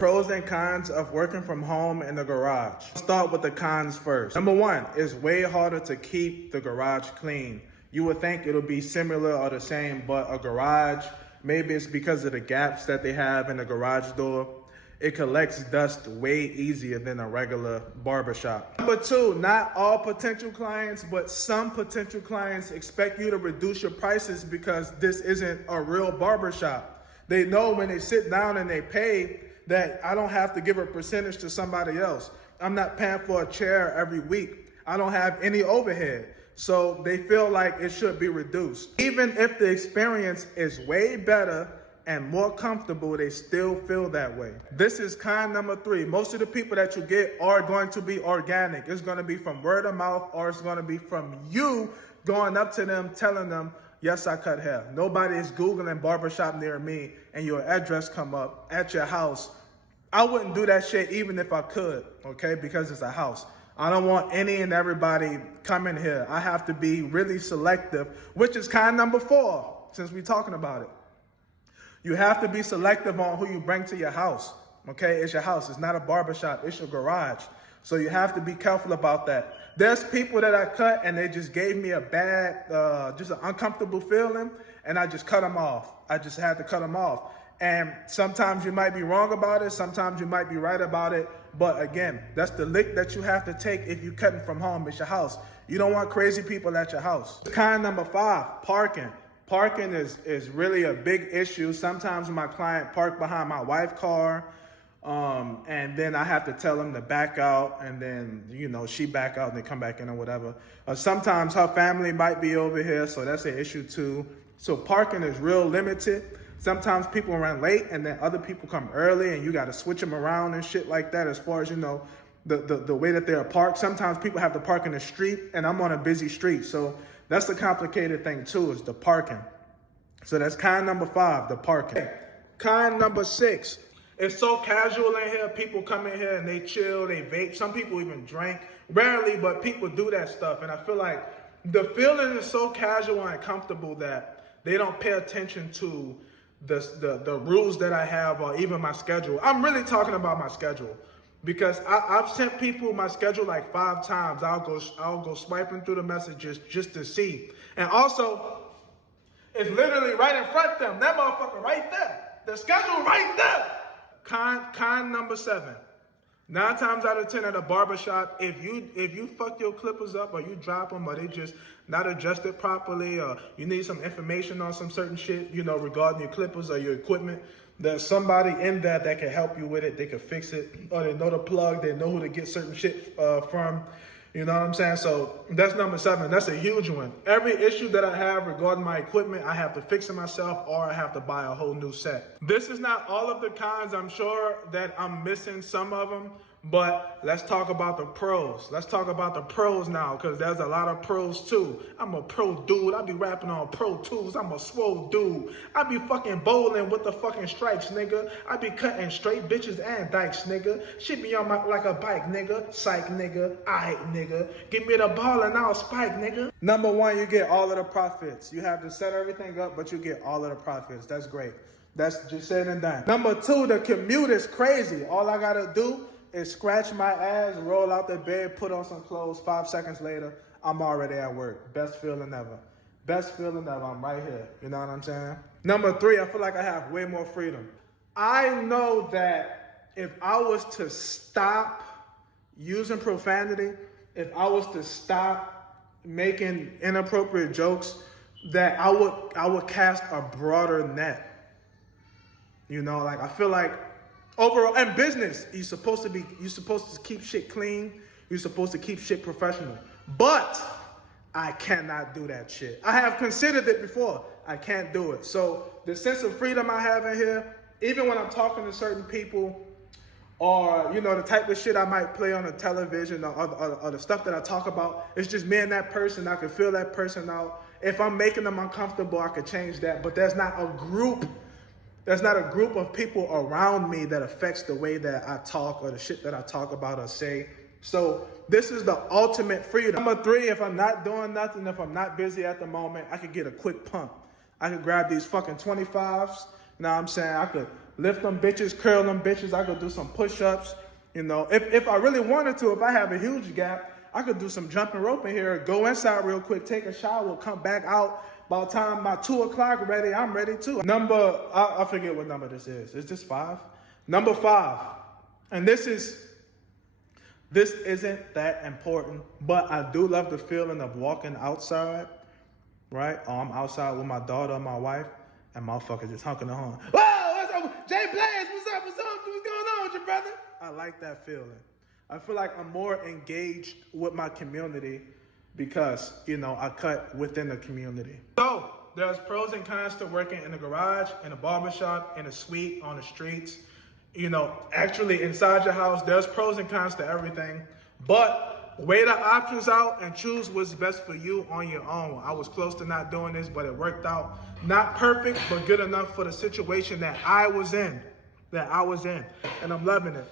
Pros and cons of working from home in the garage. I'll start with the cons first. Number one, it's way harder to keep the garage clean. You would think it'll be similar or the same, but a garage, maybe it's because of the gaps that they have in the garage door, it collects dust way easier than a regular barbershop. Number two, not all potential clients, but some potential clients expect you to reduce your prices because this isn't a real barbershop. They know when they sit down and they pay that I don't have to give a percentage to somebody else. I'm not paying for a chair every week. I don't have any overhead. So they feel like it should be reduced. Even if the experience is way better and more comfortable, they still feel that way. This is con number three. Most of the people that you get are going to be organic. It's going to be from word of mouth, or it's going to be from you going up to them, telling them, yes, I cut hair. Nobody is Googling barbershop near me and your address come up at your house. I wouldn't do that shit even if I could, okay? Because it's a house. I don't want any and everybody coming here. I have to be really selective, which is kind number four, since we're talking about it. You have to be selective on who you bring to your house, okay? It's your house. It's not a barbershop. It's your garage. So you have to be careful about that. There's people that I cut and they just gave me a bad, just an uncomfortable feeling, and I just cut them off. I just had to cut them off. And sometimes you might be wrong about it. Sometimes you might be right about it. But again, that's the lick that you have to take if you're cutting from home. It's your house. You don't want crazy people at your house. Kind number five, parking. Parking is really a big issue. Sometimes when my client park behind my wife's car, and then I have to tell them to back out, and then, you know, she back out and they come back in or whatever. Sometimes her family might be over here, so that's an issue too. So parking is real limited. Sometimes people run late and then other people come early and you got to switch them around and shit like that as far as, you know, the way that they're parked. Sometimes people have to park in the street and I'm on a busy street. So that's the complicated thing too, is the parking. So that's kind number five, the parking. Kind number six, it's so casual in here. People come in here and they chill, they vape. Some people even drink. Rarely, but people do that stuff. And I feel like the feeling is so casual and comfortable that they don't pay attention to the rules that I have or even my schedule. I'm really talking about my schedule because I've sent people my schedule like 5 times. I'll go swiping through the messages just to see. And also, it's literally right in front of them. That motherfucker right there. The schedule right there. Con number 7. 9 times out of 10 at a barbershop, if you fuck your clippers up or you drop them or they just not adjusted properly or you need some information on some certain shit, you know, regarding your clippers or your equipment, there's somebody in there that can help you with it. They can fix it, or they know the plug. They know who to get certain shit from. You know what I'm saying? So that's number 7. That's a huge one. Every issue that I have regarding my equipment, I have to fix it myself or I have to buy a whole new set. This is not all of the cons. I'm sure that I'm missing some of them, but let's talk about the pros. Let's talk about the pros now, because there's a lot of pros too. I'm a pro dude. I be rapping on Pro Tools. I'm a swole dude. I be fucking bowling with the fucking stripes, nigga. I be cutting straight bitches and dykes, nigga. Shit be on my like a bike, nigga. Psych, nigga. Aight, nigga. Give me the ball and I'll spike, nigga. Number 1, you get all of the profits. You have to set everything up, but you get all of the profits. That's great. That's just said and done. Number 2, the commute is crazy. All I gotta do is scratch my ass, roll out the bed, put on some clothes. 5 seconds later, I'm already at work. Best feeling ever. Best feeling ever. I'm right here. You know what I'm saying? Number 3, I feel like I have way more freedom. I know that if I was to stop using profanity, if I was to stop making inappropriate jokes, that I would cast a broader net. You know, like I feel like overall, in business, you're supposed to keep shit clean. You're supposed to keep shit professional. But I cannot do that shit. I have considered it before. I can't do it. So the sense of freedom I have in here, even when I'm talking to certain people, or, you know, the type of shit I might play on the television or the stuff that I talk about, it's just me and that person. I can feel that person out. If I'm making them uncomfortable, I could change that. But there's not a group of people around me that affects the way that I talk or the shit that I talk about or say. So this is the ultimate freedom. Number 3, if I'm not doing nothing, if I'm not busy at the moment, I could get a quick pump. I could grab these fucking 25s. You know what I'm saying? I could lift them bitches, curl them bitches. I could do some push-ups. You know, if I really wanted to, if I have a huge gap, I could do some jumping rope in here, go inside real quick, take a shower, come back out. By the time my 2 o'clock ready, I'm ready too. I forget what number this is. Is this 5? Number 5. And this isn't that important, but I do love the feeling of walking outside, right? I'm outside with my daughter and my wife, and motherfuckers just honking the horn. Whoa, what's up? Jay Blaze, what's up? What's going on with you, brother? I like that feeling. I feel like I'm more engaged with my community because, you know, I cut within the community. So there's pros and cons to working in a garage, in a barbershop, in a suite, on the streets. You know, actually inside your house, there's pros and cons to everything. But weigh the options out and choose what's best for you on your own. I was close to not doing this, but it worked out. Not perfect, but good enough for the situation that I was in. And I'm loving it.